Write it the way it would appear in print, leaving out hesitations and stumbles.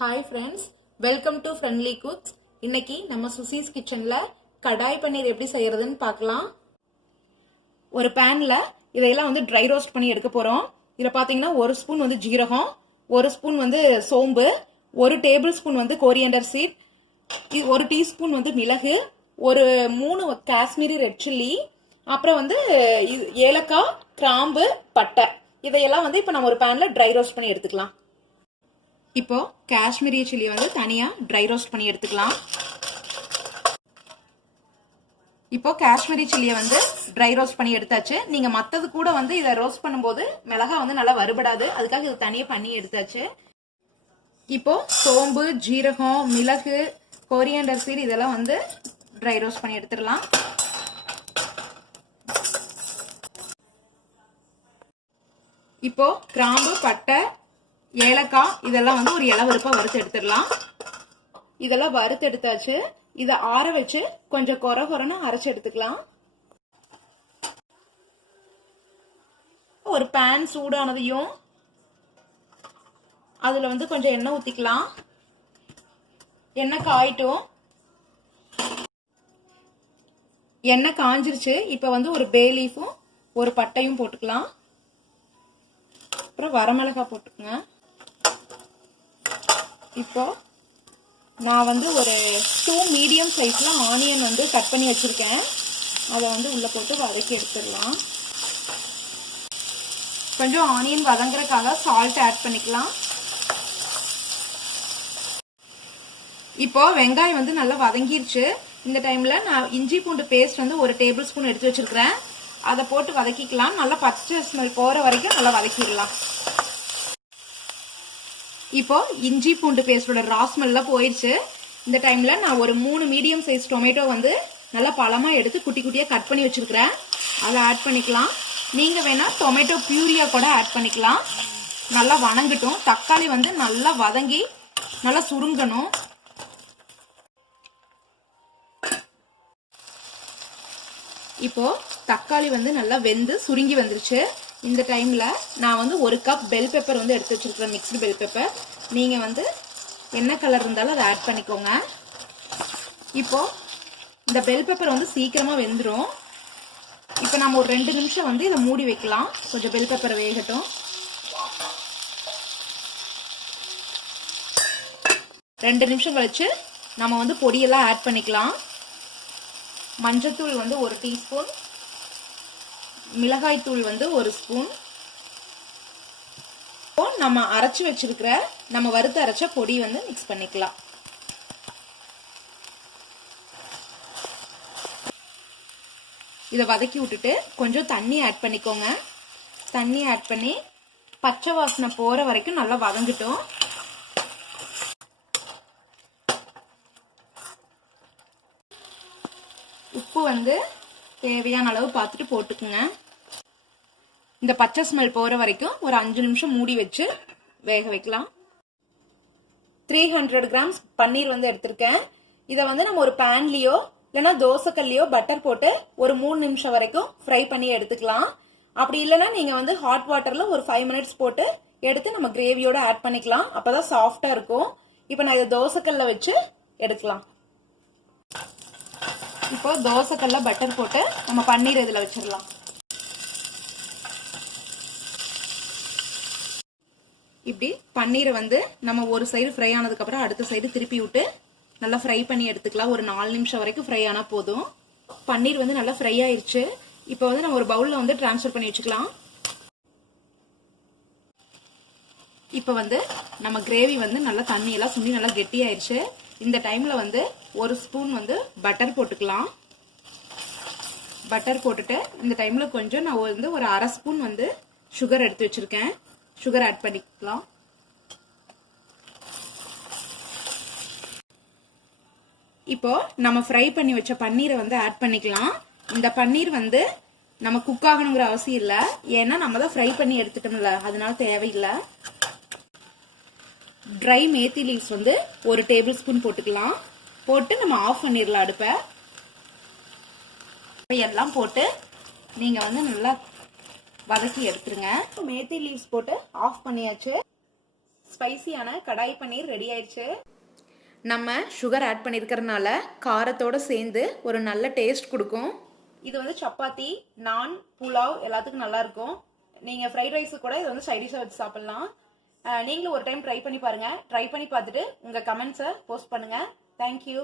Hi friends, welcome to friendly cooks. இன்னைக்கு நம்ம சுசீஸ் கிச்சன்ல கடாய் பன்னீர் எப்படி செய்யறதுன்னு பார்க்கலாம். ஒரு பேன்ல இதையெல்லாம் ட்ரை ரோஸ்ட் பண்ணி எடுக்க போறோம். இதுல பாத்தீங்கன்னா ஒரு ஸ்பூன் ஜீரகம், ஒரு ஸ்பூன் சோம்பு, ஒரு டேபிள் ஸ்பூன் கோரியண்டர் சீட், ஒரு டீஸ்பூன் மிளகு, ஒரு 3 காஷ்மீரி ரெட் சில்லி, அப்புறம் ஏலக்காய், கிராம்பு, பட்டை. இதையெல்லாம் இப்போ நம்ம ஒரு பேன்ல ட்ரை ரோஸ்ட் பண்ணி எடுத்துக்கலாம். இப்போ காஷ்மீரி சில்லி தனியா ட்ரை ரோஸ்ட் பண்ணி எடுத்துக்கலாம். இப்போ காஷ்மீரி சில்லியை ட்ரை ரோஸ்ட் பண்ணி எடுத்தாச்சு. நீங்க மத்தது கூட இதை ரோஸ்ட் பண்ணும்போது மிளகா நல்லா வறுபடாது, அதுக்காக இதை தனியா பண்ணி எடுத்தாச்சு. இப்போ சோம்பு, ஜீரகம், மிளகு, கொரியாண்டர் சீட் இதெல்லாம் ட்ரை ரோஸ்ட் பண்ணி எடுத்துடலாம். இப்போ கிராம்பு, பட்டை, ஏலக்காய் இதெல்லாம் ஒரு இளவருப்பா வறுத்து எடுத்துடலாம். இதெல்லாம் வறுத்து எடுத்தாச்சு. இதை ஆற வச்சு கொஞ்சம் கொரன்னு அரைச்சு எடுத்துக்கலாம். ஒரு பேன் சூடானதையும் அதுல கொஞ்சம் எண்ணெய் ஊத்திக்கலாம். எண்ணெய் காயிட்டும். எண்ணெய் காஞ்சிருச்சு. இப்ப ஒரு பே லீஃபும் ஒரு பட்டையும் போட்டுக்கலாம். அப்புறம் வரமிளகாய் போட்டுக்கங்க. இப்போ நான் ஒரு 2 மீடியம் சைஸ்ல ஆனியன் கட் பண்ணி வச்சிருக்கேன். அதை உள்ள போட்டு வதக்கி எடுத்துடலாம். கொஞ்சம் ஆனியன் வதங்குறதுக்காக சால்ட் ஆட் பண்ணிக்கலாம். இப்போ வெங்காயம் நல்லா வதங்கிருச்சு. இந்த டைம்ல நான் இஞ்சி பூண்டு பேஸ்ட் ஒரு டேபிள் ஸ்பூன் எடுத்து வச்சிருக்கிறேன். அதை போட்டு வதக்கிக்கலாம். நல்லா பச்சை ஸ்மெல் போற வரைக்கும் நல்லா வதக்கிடலாம். இப்போ இஞ்சி பூண்டு பேஸ்டோட ரா ஸ்மெல்லாம் போயிடுச்சு. இந்த டைம்ல நான் ஒரு 3 மீடியம் சைஸ் டொமேட்டோ நல்லா பழமா எடுத்து குட்டி குட்டியா கட் பண்ணி வச்சிருக்கிறேன். அதை ஆட் பண்ணிக்கலாம். நீங்க வேணா டொமேட்டோ பியூரியா கூட ஆட் பண்ணிக்கலாம். நல்லா வணங்கட்டும். தக்காளி நல்லா வதங்கி நல்லா சுருங்கணும். இப்போ தக்காளி நல்லா வெந்து சுருங்கி வந்துருச்சு. இந்த டைம்ல நான் 1 கப் பெல் பெப்பர் எடுத்து வச்சிருக்கிறேன். Mixed bell pepper. நீங்க என்ன கலர் இருந்தாலும் அதை ஆட் பண்ணிக்கோங்க. இப்போ இந்த பெல் பெப்பர் சீக்கிரமா வெந்துடும். இப்போ நம்ம ஒரு 2 நிமிஷம் இதை மூடி வைக்கலாம். கொஞ்சம் பெல் பெப்பர் வேகட்டும். 2 நிமிஷம் கழிச்சு நம்ம பொடியெல்லாம் ஆட் பண்ணிக்கலாம். மஞ்சத்தூள் 1 டீஸ்பூன், மிளகாய் தூள் 1 ஸ்பூன், நம்ம அரைச்சு வச்சிருக்கிற நம்ம வறுத்து அரைச்ச பொடி மிக்ஸ் பண்ணிக்கலாம். இதை வதக்கி விட்டுட்டு கொஞ்சம் தண்ணி ஆட் பண்ணிக்கோங்க. தண்ணி ஆட் பண்ணி பச்சை வாசனை போற வரைக்கும் நல்லா வதங்கட்டும். உப்பு தேவையான அளவு பார்த்துட்டு போட்டுக்குங்க. இந்த பச்சை ஸ்மெல் போற வரைக்கும் ஒரு 5 நிமிஷம் மூடி வச்சு வேக வைக்கலாம். 300 கிராம்ஸ் பன்னீர் எடுத்திருக்கேன். இதை நம்ம ஒரு பேன்லயோ இல்லைன்னா தோசைக்கல்லையோ பட்டர் போட்டு ஒரு 3 நிமிஷம் வரைக்கும் ஃப்ரை பண்ணி எடுத்துக்கலாம். அப்படி இல்லைன்னா நீங்க ஹாட் வாட்டர்ல ஒரு 5 மினிட்ஸ் போட்டு எடுத்து நம்ம கிரேவியோட ஆட் பண்ணிக்கலாம். அப்பதான் சாஃப்டா இருக்கும். இப்போ நான் இதை தோசைக்கல்ல வச்சு எடுக்கலாம். இப்போ தோசைக்கல்ல பட்டர் போட்டு நம்ம பன்னீர் இதுல வச்சிடலாம். இப்படி பன்னீரை நம்ம ஒரு சைடு ஃப்ரை ஆனதுக்கு அப்புறம் அடுத்த சைடு திருப்பி விட்டு நல்லா ஃப்ரை பண்ணி எடுத்துக்கலாம். ஒரு 4 நிமிஷம் வரைக்கும் ஃப்ரை ஆனா போதும். பன்னீர் நல்லா ஃப்ரை ஆயிருச்சு. இப்போ நம்ம ஒரு பவுல்ல டிரான்ஸ்ஃபர் பண்ணி வச்சுக்கலாம். இப்போ நம்ம கிரேவி நல்லா தண்ணி எல்லாம் சுண்டி நல்லா கெட்டி ஆயிருச்சு. இந்த டைம்ல ஒரு ஸ்பூன் பட்டர் போட்டுக்கலாம். பட்டர் போட்டுட்டு இந்த டைம்ல கொஞ்சம் நான் ஒரு அரை ஸ்பூன் சுகர் எடுத்து வச்சிருக்கேன். சுகர் ஆட் பண்ணிக்கலாம். இப்போ நம்ம ஃப்ரை பண்ணி வச்ச பன்னீரை ஆட் பண்ணிக்கலாம். இந்த பன்னீர் நம்ம குக் ஆகணுங்கிற அவசியம் இல்லை. ஏன்னா நம்ம தான் ஃப்ரை பண்ணி எடுத்துட்டோம்ல, அதனால தேவையில்லை. ட்ரை மேத்தி லீவ்ஸ் ஒரு டேபிள் ஸ்பூன் போட்டுக்கலாம். போட்டு நம்ம ஆஃப் பண்ணிடலாம் அடுப்பை. எல்லாம் போட்டு நீங்க நல்லா வதக்கி எடுத்துருங்க. மேத்தி லீவ்ஸ் போட்டு ஆஃப் பண்ணியாச்சு. ஸ்பைசியான கடாய் பன்னீர் ரெடி ஆயிடுச்சு. நம்ம சுகர் ஆட் பண்ணியிருக்கிறதுனால காரத்தோடு சேர்ந்து ஒரு நல்ல டேஸ்ட் கொடுக்கும். இது வந்து சப்பாத்தி, நான், புலாவ் எல்லாத்துக்கும் நல்லாயிருக்கும். நீங்கள் ஃப்ரைட் ரைஸு கூட இது வந்து சைடிஷாக வச்சு சாப்பிட்லாம். நீங்களும் ஒரு டைம் ட்ரை பண்ணி பாருங்கள். ட்ரை பண்ணி பார்த்துட்டு உங்கள் கமெண்ட்ஸை போஸ்ட் பண்ணுங்கள். தேங்க்யூ.